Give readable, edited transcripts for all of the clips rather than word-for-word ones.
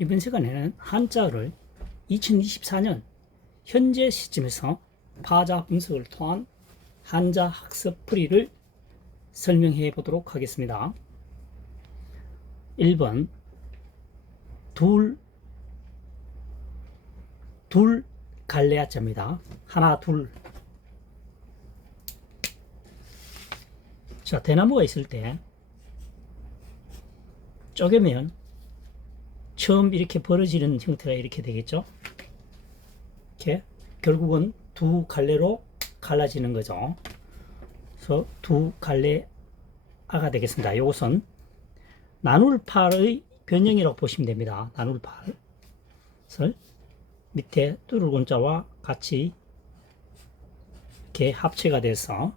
이번 시간에는 한자어를 2024년 현재 시점에서 파자 분석을 통한 한자 학습 풀이를 설명해 보도록 하겠습니다. 1번 둘 갈래아자입니다. 하나 둘. 자, 대나무가 있을 때 쪼개면 처음 이렇게 벌어지는 형태가 이렇게 되겠죠. 이렇게 결국은 두 갈래로 갈라지는 거죠. 그래서 두 갈래아가 되겠습니다. 이것은 나눌팔의 변형이라고 보시면 됩니다. 나눌팔. 그래서 밑에 뚫을 원자와 같이 이렇게 합체가 돼서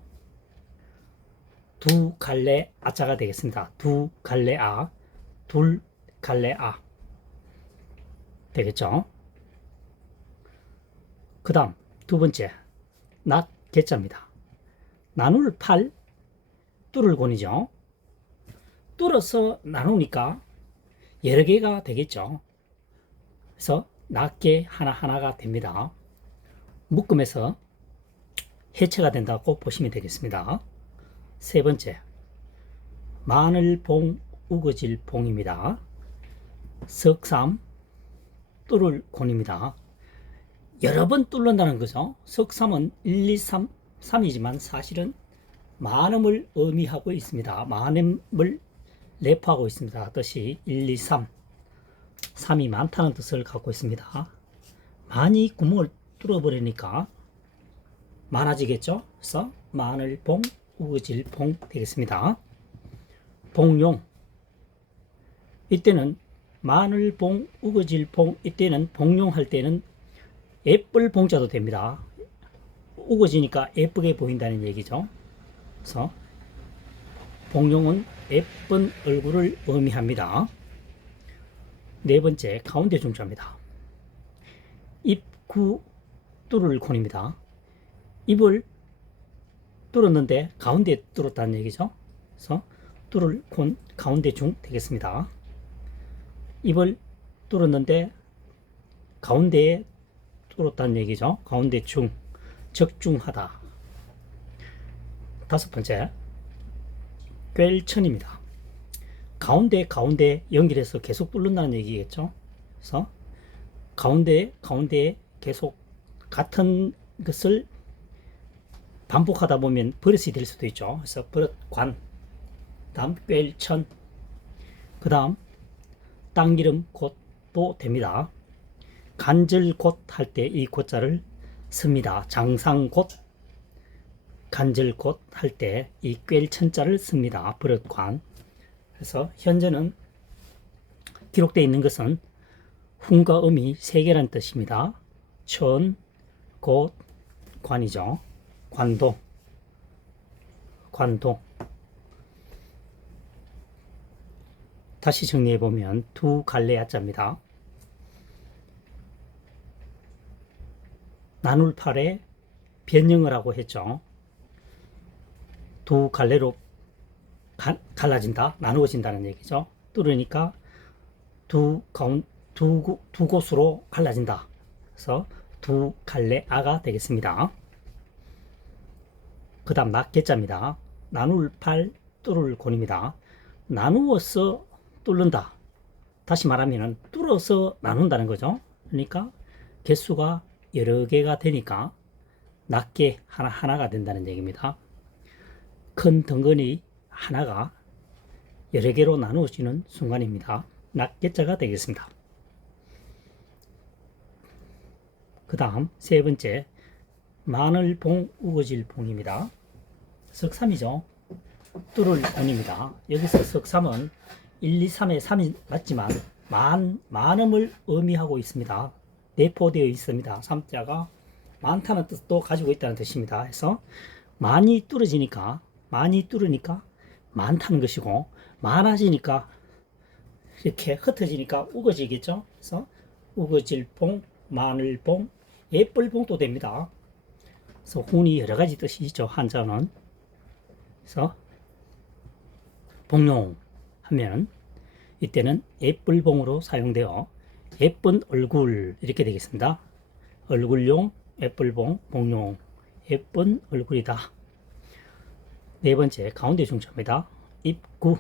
두 갈래 아자가 되겠습니다. 두 갈래 아, 둘 갈래 아 되겠죠. 그 다음 두 번째 낫 개자입니다. 나눌 팔 뚫을 권이죠. 뚫어서 나누니까 여러 개가 되겠죠. 그래서 낫개 하나하나가 됩니다. 묶음에서 해체가 된다고 보시면 되겠습니다. 세 번째 마늘봉 우거질 봉입니다. 석삼 뚫을 권입니다. 여러 번 뚫는다는 거죠. 석삼은 1, 2, 3, 3이지만 사실은 많음을 의미하고 있습니다. 많음을 내포하고 있습니다. 뜻이 1, 2, 3, 3이 많다는 뜻을 갖고 있습니다. 많이 구멍을 뚫어버리니까 많아지겠죠. 그래서 마늘봉 우거질봉 되겠습니다. 봉용 이때는 마늘봉 우거질봉 이때는 봉용할 때는 예쁠 봉자도 됩니다. 우거지니까 예쁘게 보인다는 얘기죠. 그래서 봉용은 예쁜 얼굴을 의미합니다. 네 번째 가운데 중자입니다. 입구 뚫을 콘입니다. 입을 뚫었는데 가운데 뚫었다는 얘기죠. 그래서 뚫을 콘 가운데 중 되겠습니다. 입을 뚫었는데 가운데에 뚫었다는 얘기죠. 가운데 중, 적중하다. 다섯 번째 꿰천입니다. 가운데 연결해서 계속 뚫는다는 얘기겠죠. 그래서 가운데 계속 같은 것을 반복하다 보면 버릇이 될 수도 있죠. 그래서 버릇관, 다음 꿰천, 그 다음 땅기름 곧도 됩니다. 간절곧 할 때 이 곧자를 씁니다. 장상곧, 간절곧 할 때 이 꿰천자를 씁니다. 버릇관. 그래서 현재는 기록되어 있는 것은 훈과 음이 세 개란 뜻입니다. 천, 곧, 관이죠. 관동. 다시 정리해 보면 두 갈래 야자입니다. 나눌 팔에 변형을 하고 했죠. 두 갈래로 갈라진다, 나누어진다는 얘기죠. 뚫으니까 두 곳으로 갈라진다. 그래서 두 갈래 아가 되겠습니다. 그 다음 낫개자입니다. 나눌 팔 뚫을 곤입니다. 나누어서 뚫는다. 다시 말하면 뚫어서 나눈다는 거죠. 그러니까 개수가 여러 개가 되니까 낫개 하나가 된다는 얘기입니다. 큰 덩어리 하나가 여러 개로 나누어지는 순간입니다. 낫개자가 되겠습니다. 그 다음 세 번째 마늘봉 우거질봉입니다. 석삼이죠. 뚫을 봉입니다. 여기서 석삼은 1, 2, 3의 3이 맞지만 많음을 의미하고 있습니다. 내포되어 있습니다. 3자가 많다는 뜻도 가지고 있다는 뜻입니다. 그래서 많이 뚫으니까 많다는 것이고, 많아지니까 이렇게 흩어지니까 우거지겠죠. 그래서 우거질봉, 마늘봉, 예쁠봉도 됩니다. 그래서 훈이 여러 가지 뜻이 있죠. 한자는. 그래서 봉용 하면 이때는 예쁠봉으로 사용되어 예쁜 얼굴 이렇게 되겠습니다. 얼굴용 애플봉 봉용 예쁜 얼굴이다. 네 번째 가운데 중점입니다. 입구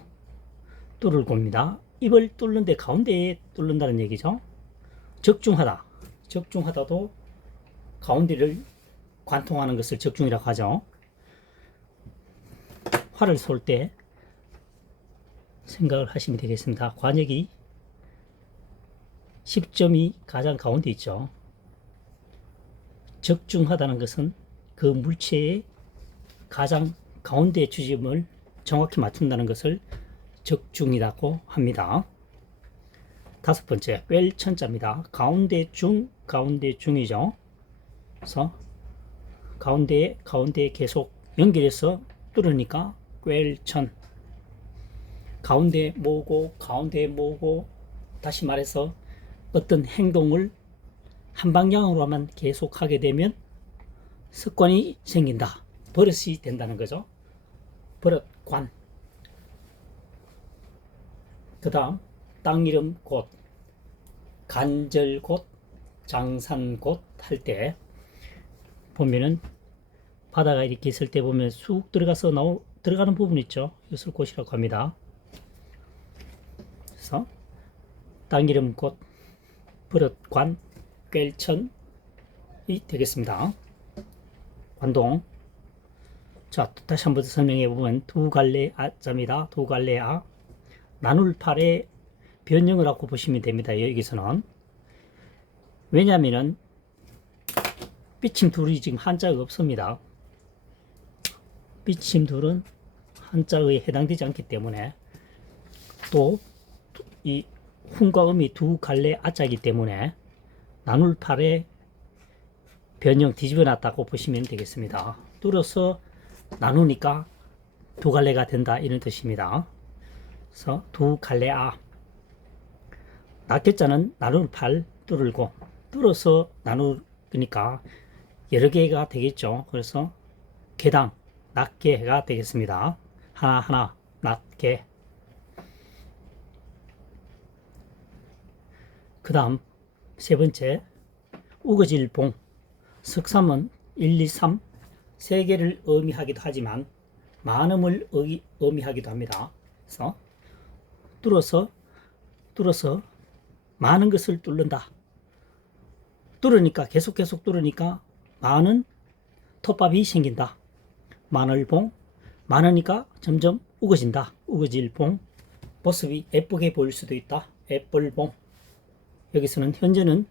뚫을 겁니다. 입을 뚫는데 가운데에 뚫는다는 얘기죠. 적중하다. 적중하다도 가운데를 관통하는 것을 적중이라고 하죠. 활을 쏠 때 생각을 하시면 되겠습니다. 관역이 10점이 가장 가운데 있죠. 적중하다는 것은 그 물체의 가장 가운데 주점을 정확히 맞춘다는 것을 적중이라고 합니다. 다섯 번째, 꿰천자입니다. 가운데 중이죠. 그래서 가운데에 계속 연결해서 뚫으니까 꿰천. 가운데 모으고, 다시 말해서 어떤 행동을 한 방향으로만 계속 하게 되면 습관이 생긴다. 버릇이 된다는 거죠. 버릇관. 그 다음 땅 이름 곳, 간절 곳, 장산 곳 할 때 보면은 바다가 이렇게 있을 때 보면 쑥 들어가서 들어가는 부분 있죠. 이것을 곳이라고 합니다. 그래서 땅 이름 곳, 버릇관, 꿰천이 되겠습니다. 관동. 자, 다시 한번 설명해 보면 두 갈래 아자입니다. 두 갈래 아. 나눌 팔의 변형을 하고 보시면 됩니다. 여기서는. 왜냐하면은 삐침 둘이 지금 한자가 없습니다. 삐침 둘은 한자에 해당되지 않기 때문에 또 이 훈과 음이 두 갈래 아자이기 때문에 나눌 팔의 변형 뒤집어 놨다고 보시면 되겠습니다. 뚫어서 나누니까 두 갈래가 된다 이런 뜻입니다. 그래서 두 갈래 아. 낱개자는 나눌 팔 뚫고 뚫어서 나누니까 여러 개가 되겠죠. 그래서 개당 낱개가 되겠습니다. 하나 낱개. 그 다음 세 번째 우거질봉. 석삼은 1, 2, 3 세 개를 의미하기도 하지만 많음을 의미하기도 합니다. 그래서 뚫어서 많은 것을 뚫는다. 뚫으니까 계속 뚫으니까 많은 톱밥이 생긴다. 마늘봉. 많으니까 점점 우거진다. 우거질봉. 모습이 예쁘게 보일 수도 있다. 애플봉. 여기서는 현재는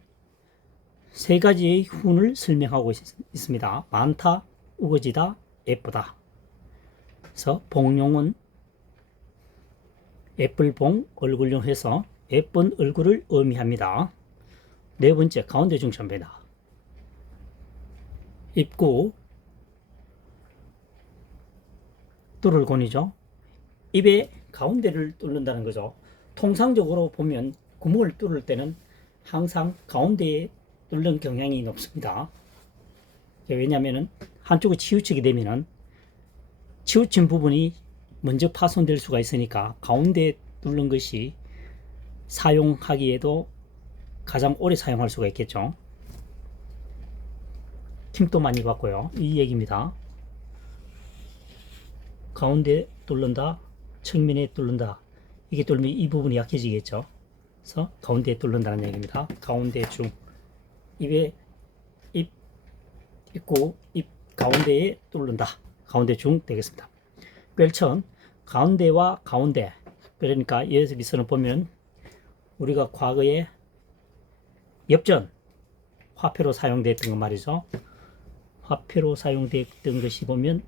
세 가지의 훈을 설명하고 있습니다. 많다, 우거지다, 예쁘다. 그래서 봉용은 애플봉, 얼굴용 해서 예쁜 얼굴을 의미합니다. 네 번째, 가운데 중점입니다. 입구, 뚫을 권이죠. 입의 가운데를 뚫는다는 거죠. 통상적으로 보면 구멍을 뚫을 때는 항상 가운데에 뚫는 경향이 높습니다. 왜냐하면 한쪽에 치우치게 되면은 치우친 부분이 먼저 파손될 수가 있으니까 가운데에 뚫는 것이 사용하기에도 가장 오래 사용할 수가 있겠죠. 힘도 많이 받고요. 이 얘기입니다. 가운데 뚫는다, 측면에 뚫는다. 이게 뚫으면 이 부분이 약해지겠죠. 그래서 가운데에 뚫는다는 얘기입니다. 가운데 중. 입에 입구 입 가운데에 뚫는다. 가운데 중 되겠습니다. 꿰천 가운데와 가운데. 그러니까 여기서는 보면 우리가 과거에 엽전 화폐로 사용됐던 것 말이죠. 화폐로 사용됐던 것이 보면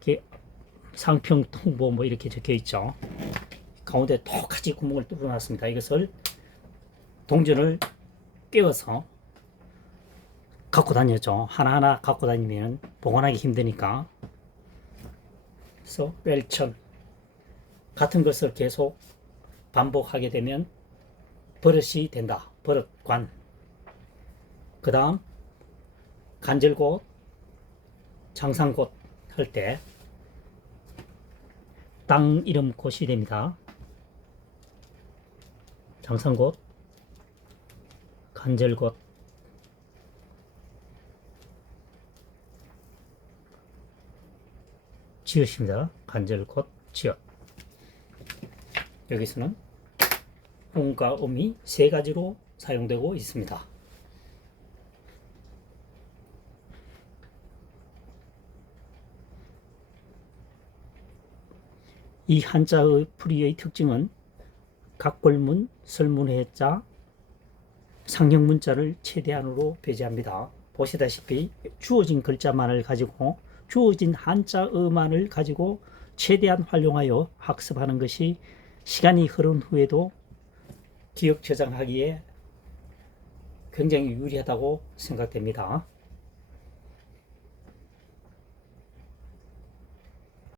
이렇게 상평 통보 뭐 이렇게 적혀 있죠. 가운데 똑같이 구멍을 뚫어놨습니다. 이것을 동전을 끼워서 갖고 다녔죠. 하나하나 갖고 다니면 보관하기 힘드니까. 그래서 웰천 같은 것을 계속 반복하게 되면 버릇이 된다. 버릇관. 그 다음 간절곶, 장산곶 할 때 땅 이름 곶이 됩니다. 장산곶, 간절곶, 지읒입니다. 간절곶, 지읒. 여기서는 운과 음이 세 가지로 사용되고 있습니다. 이 한자의 풀이의 특징은 각벌문, 설문해자, 상형문자를 최대한으로 배제합니다. 보시다시피 주어진 글자만을 가지고 주어진 한자어만을 가지고 최대한 활용하여 학습하는 것이 시간이 흐른 후에도 기억 저장하기에 굉장히 유리하다고 생각됩니다.